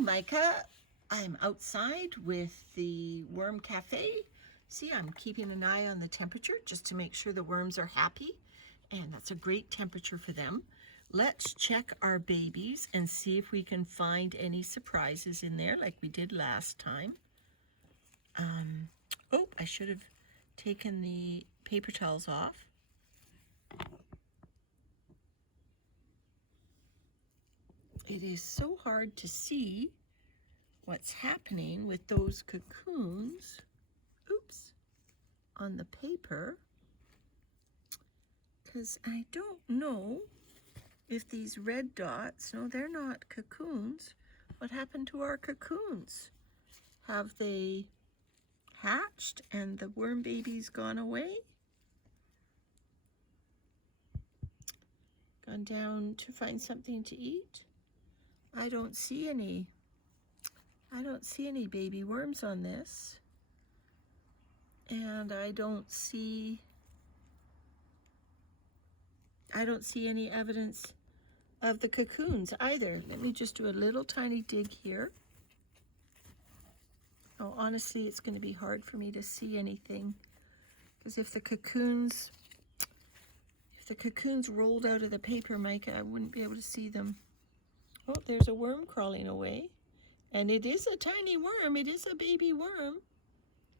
Micah. I'm outside with the worm Café. See, I'm keeping an eye on the temperature just to make sure the worms are happy, and that's a great temperature for them. Let's check our babies and see if we can find any surprises in there like we did last time. Oh, I should have taken the paper towels off. It is so hard to see what's happening with those cocoons, oops, on the paper, because I don't know if these red dots, no, they're not cocoons. What happened to our cocoons? Have they hatched and the worm baby's gone away? Gone down to find something to eat? I don't see any baby worms on this. And I don't see any evidence of the cocoons either. Let me just do a little tiny dig here. Oh, honestly, it's going to be hard for me to see anything, because if the cocoons rolled out of the paper, Micah, I wouldn't be able to see them. Oh, there's a worm crawling away. And it is a tiny worm. It is a baby worm.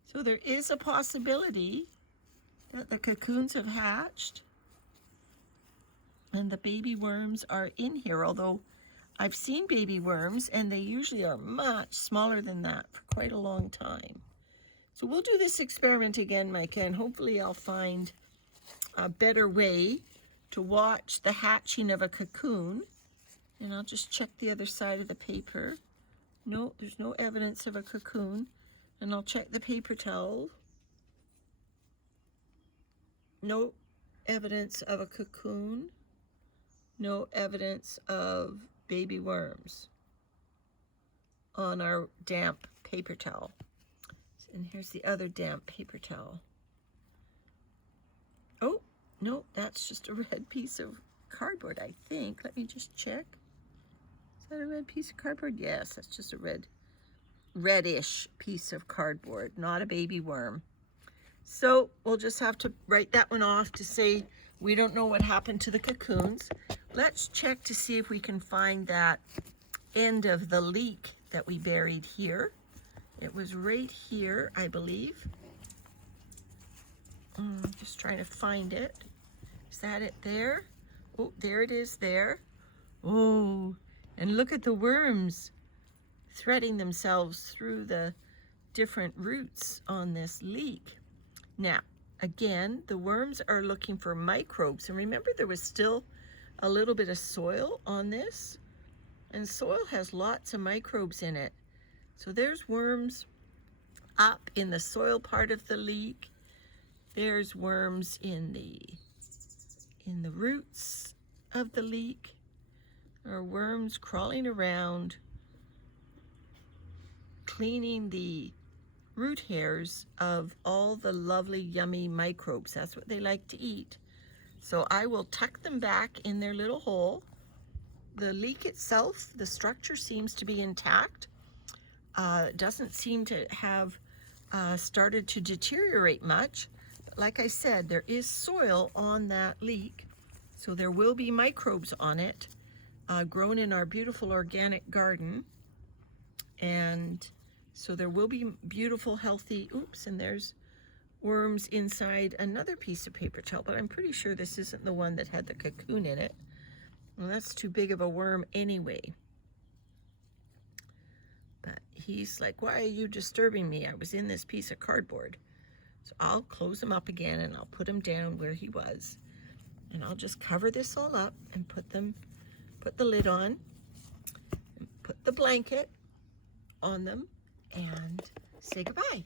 So there is a possibility that the cocoons have hatched and the baby worms are in here. Although I've seen baby worms and they usually are much smaller than that for quite a long time. So we'll do this experiment again, Micah, and hopefully I'll find a better way to watch the hatching of a cocoon. And I'll just check the other side of the paper. No, there's no evidence of a cocoon. And I'll check the paper towel. No evidence of a cocoon. No evidence of baby worms on our damp paper towel. And here's the other damp paper towel. Oh, no, that's just a red piece of cardboard, I think. Let me just check. Is that a red piece of cardboard? Yes, that's just a reddish piece of cardboard, not a baby worm. So we'll just have to write that one off to say we don't know what happened to the cocoons. Let's check to see if we can find that end of the leek that we buried here. It was right here, I believe. Just trying to find it. Is that it there? Oh, there it is there. Oh, and look at the worms threading themselves through the different roots on this leek. Now, again, the worms are looking for microbes. And remember, there was still a little bit of soil on this. And soil has lots of microbes in it. So there's worms up in the soil part of the leek. There's worms in the roots of the leek. There are worms crawling around, cleaning the root hairs of all the lovely, yummy microbes. That's what they like to eat. So I will tuck them back in their little hole. The leek itself, the structure seems to be intact. It doesn't seem to have started to deteriorate much. But like I said, there is soil on that leek. So there will be microbes on it, grown in our beautiful organic garden. And so there will be beautiful, healthy, oops, and there's worms inside another piece of paper towel, but I'm pretty sure this isn't the one that had the cocoon in it. Well, that's too big of a worm anyway. But he's like, why are you disturbing me? I was in this piece of cardboard. So I'll close him up again and I'll put him down where he was. And I'll just cover this all up and put the lid on, and put the blanket on them, and say goodbye.